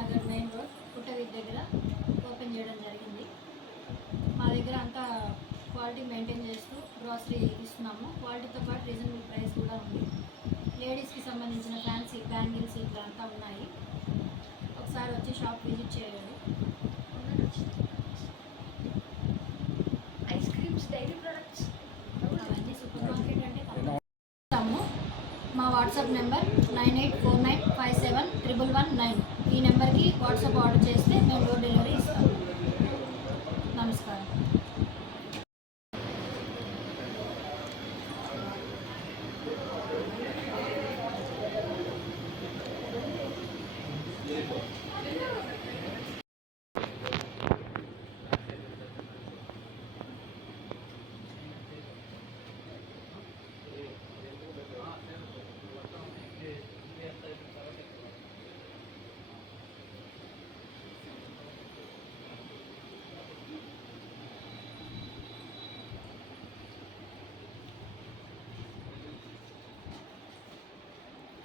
Nagar main road వీక్ దగ్గర open చేయడం జరిగింది. మా దగ్గర అంతా క్వాలిటీ మెయింటైన్ చేస్తూ గ్రాసరీ ఇస్తున్నాము. క్వాలిటీతో పాటు రీజనబుల్ ప్రైస్ కూడా ఉంది. లేడీస్కి సంబంధించిన ఫ్యాన్సీ బ్యాంగిల్స్ ఇట్లా అంతా ఉన్నాయి. ఒకసారి వచ్చి షాప్ విజిట్ చేయండి ఐస్ క్రీమ్స్ డైరీ ప్రొడక్ట్స్ అవన్నీ సూపర్ మార్కెట్ అంటే ఇస్తాము మా WhatsApp number nine eight four nine five seven triple one nine. ఈ నెంబర్కి వాట్సాప్ ఆర్డర్ చేస్తే మేము డోర్ డెలివరీ ఇస్తాం. నమస్కారం.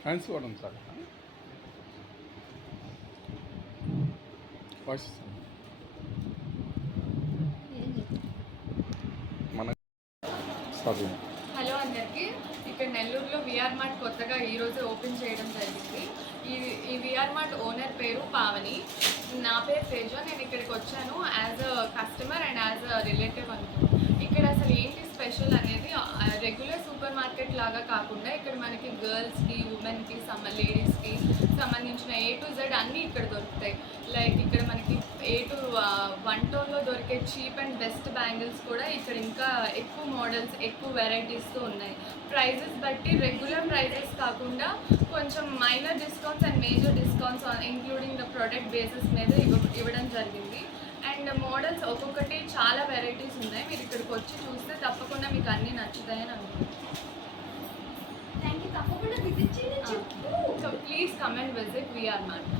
ఫ్యాన్సీ కూడా ఉంది సార్ వాయిస్ మన హలో అందరికీ. ఇక్కడ నెల్లూరులో విఆర్ మార్ట్ కొత్తగా ఈరోజు ఓపెన్ చేయడం జరిగింది. ఈ ఈ విఆర్ మార్ట్ ఓనర్ పేరు పావని. నా పేరు తేజ నేను ఇక్కడికి వచ్చాను as a customer and as a relative అనుకుంటున్నాను కాకుండా ఇక్కడ మనకి గర్ల్స్కి ఉమెన్కి సమ లేడీస్కి సంబంధించిన ఏ టు జెడ్ అన్నీ ఇక్కడ దొరుకుతాయి. లైక్ ఇక్కడ మనకి ఏ టు వన్ టోన్లో దొరికే చీప్ అండ్ బెస్ట్ బ్యాంగిల్స్ కూడా ఇక్కడ ఇంకా ఎక్కువ మోడల్స్ ఎక్కువ వెరైటీస్తో ఉన్నాయి. ప్రైజెస్ బట్టి రెగ్యులర్ ప్రైజెస్ కాకుండా కొంచెం minor discounts and major discounts including the product basis మీద ఇవ్వ ఇవ్వడం జరిగింది. అండ్ మోడల్స్ ఒక్కొక్కటి చాలా వెరైటీస్ ఉన్నాయి. మీరు ఇక్కడికి వచ్చి చూస్తే తప్పకుండా మీకు అన్నీ నచ్చుతాయని అనుకుంటున్నాను థ్యాంక్ యూ తప్పకుండా విజిట్ చేయండి చెప్పు so please come and visit VR mart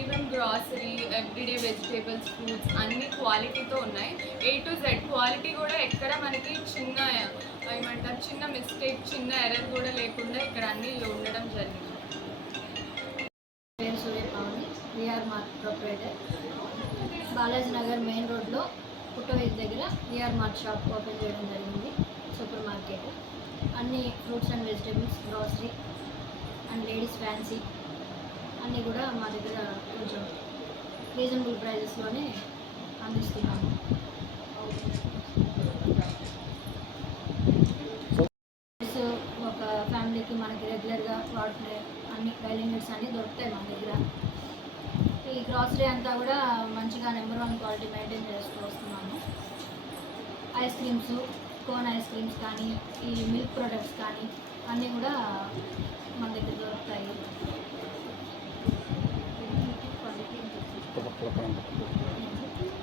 even grocery everyday vegetables fruits అన్ని క్వాలిటీతో ఉన్నాయి. ఏ టు జెడ్ క్వాలిటీ కూడా ఎక్కడ మనకి చిన్న ఏమంటారు చిన్న మిస్టేక్ చిన్న ఎర్రర్ కూడా లేకుండా ఇక్కడ అన్ని ఉండడం జరిగింది. పేరు Suryapavani VR mart proprietor. Balaji Nagar main రోడ్లో పుట్టవేది దగ్గర విఆర్ మార్ట్ షాప్ ఓపెన్ చేయడం జరిగింది. Super market. అన్ని fruits and vegetables grocery and ladies fancy అన్నీ కూడా మా దగ్గర కొంచెం రీజనబుల్ ప్రైజెస్లోనే అందిస్తున్నాము ఒక ఫ్యామిలీకి మనకి రెగ్యులర్గా వాడుకునే అన్ని డైలీ నీడ్స్ అన్నీ దొరుకుతాయి మన దగ్గర. ఈ గ్రాసరీ అంతా కూడా మంచిగా నెంబర్ వన్ క్వాలిటీ మెయింటైన్ చేస్తూ వస్తున్నాము. Ice creams cone ice creams కానీ ఈ మిల్క్ ప్రొడక్ట్స్ కానీ అన్నీ కూడా మన దగ్గర దొరుకుతాయి.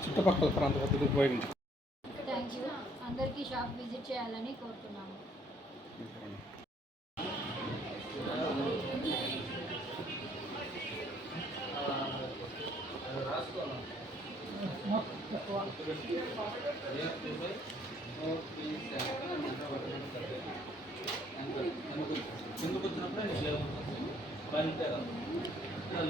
చుట్టుపక్కల ప్రాంత. ఉపయోగించి థ్యాంక్ యూ అందరికీ షాప్ విజిట్ చేయాలని కోరుతున్నాము.